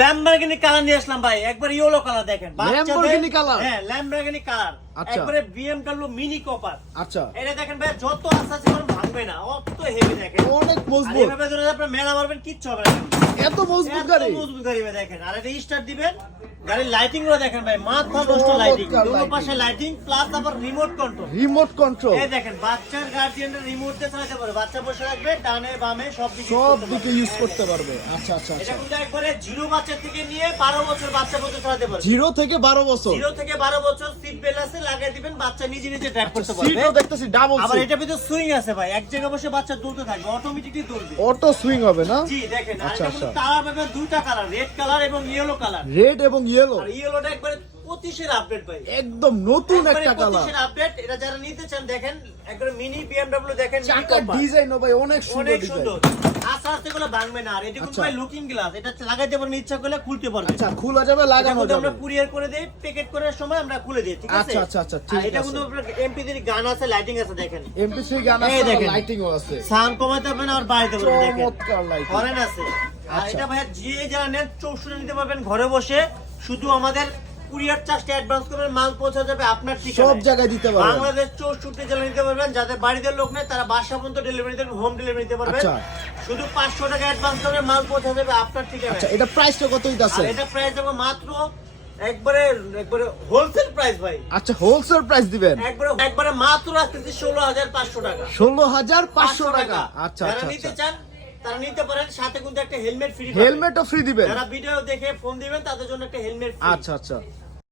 Lamborghini colour নিয়ে আসলাম ভাই, একবার ইয়েলো কালার দেখেন, ল্যাম্বরগিনি কালার, হ্যাঁ ল্যাম্বরগিনি কালার, আচ্ছা একবারে বিএমডব্লিউ মিনি কপার। আচ্ছা, এটা দেখেন ভাই, যত আস্তে করে ভাঙবে না, অত হেভি দেখেন, অনেক মজবুত। এইভাবে ধরে আপনি মেলা মারবেন কিচ্ছু হবে না, এত মজবুত গাড়ি, এত মজবুত গাড়ি ভাই দেখেন। আর এটা স্টার্ট দিবেন, গাড়ির লাইটিং গুলো দেখেন ভাই, মাথা নষ্ট লাইটিং, দুটো পাশে লাইটিং প্লাস আবার রিমোট কন্ট্রোল, রিমোট কন্ট্রোল। এই দেখেন বাচ্চার গার্ডিয়ানের রিমোট দিয়ে চালাতে পারবে, বাচ্চা বসে রাখবে ডানে বামে সব দিকে ইউজ করতে পারবে। আচ্ছা আচ্ছা এটা আচ্ছা, কিন্তু একবারে 0 বাচ্চা থেকে নিয়ে 12 বছর বাচ্চা পর্যন্ত চালাতে পারবে। 0 থেকে 12 বছর, 0 থেকে 12 বছর সিট বেল্ট আছে, লাগিয়ে দিবেন, বাচ্চা নিজে নিজে ড্রাইভ করতে পারবে। সিটও দেখতেছি ডাবল আবার সিট, এটা ভিতরে সুইং আছে ভাই, এক জায়গায় বসে বাচ্চা দুলতে থাকবে, অটোমেটিকলি দুলবে, অটো সুইং হবে না? জি দেখেন। আর আচ্ছা এটা আচ্ছা, কিন্তু কালার পাবেন দুইটা কালার, রেড কালার এবং ইয়েলো কালার। রেড এবং ইয়েলো, আর ইয়েলোটা একবারে 25 এর আপডেট ভাই, একদম নতুন একটা কালার। 25 এর আপডেট। এটা যারা নিতে চান দেখেন, একবারে মিনি বিএমডব্লিউ দেখেন, চাকার ডিজাইনও ভাই অনেক সুন্দর অনেক ডিজাইন। সুন্দর, আস্তে আস্তে গুলো ভাঙবে না। আর এটা কিন্তু আচ্ছা। ভাই লুকিং গ্লাস, এটা লাগাইতে পারবেন, ইচ্ছা করলে খুলতে পারবেন। আচ্ছা, খোলা যাবে, লাগানো এটা কিন্তু যাবে। আমরা কুরিয়ার করে দেই, প্যাকেট করার সময় আমরা খুলে দিই, ঠিক আছে? আচ্ছা আচ্ছা আচ্ছা, ঠিক আর এটা আছে। কিন্তু আপনার এমপি3 গান আছে, লাইটিং আছে দেখেন, এমপি3 গান এই আছে, দেখেন। লাইটিংও আছে, সাউন্ড কমাতে পারবেন আর বাড়াতে পারবেন দেখেন, চমৎকার লাইটিং। হরেন আছে। আর আচ্ছা। এটা ভাই যে যারা নেন 64 নিতে পারবেন ঘরে বসে, শুধু আমাদের কুরিয়ার চার্জটা অ্যাডভান্স করবেন, মাল পৌঁছে যাবে আপনার সব ঠিকানায়। জায়গায় দিতে পারবেন। বাংলাদেশ 64 জেলা নিতে পারবেন, যাদের বাড়িতে লোক নেই তারা বাসা পর্যন্ত ডেলিভারি দেবেন, হোম ডেলিভারি নিতে পারবেন। আচ্ছা। শুধু 500 টাকা অ্যাডভান্স করবে, মাল পৌঁছে যাবে আপনার ঠিকানায়। আচ্ছা, এটা প্রাইসটা কত হইতাছে? আর এটা প্রাইস দেবো মাত্র একবারে একবারে হোলসেল প্রাইস ভাই, আচ্ছা, হোলসেল প্রাইস দিবেন? একবারে মাত্র রাখতেছি 16,500 টাকা। 16,500 টাকা। আচ্ছা যারা আচ্ছা নিতে আচ্ছা, চান তারা নিতে পারেন, সাথে কিন্তু একটা হেলমেট ফ্রি, হেলমেটও ফ্রি দিবেন? যারা ভিডিও দেখে ফোন দিবেন তাদের জন্য একটা হেলমেট ফ্রি। আচ্ছা আচ্ছা,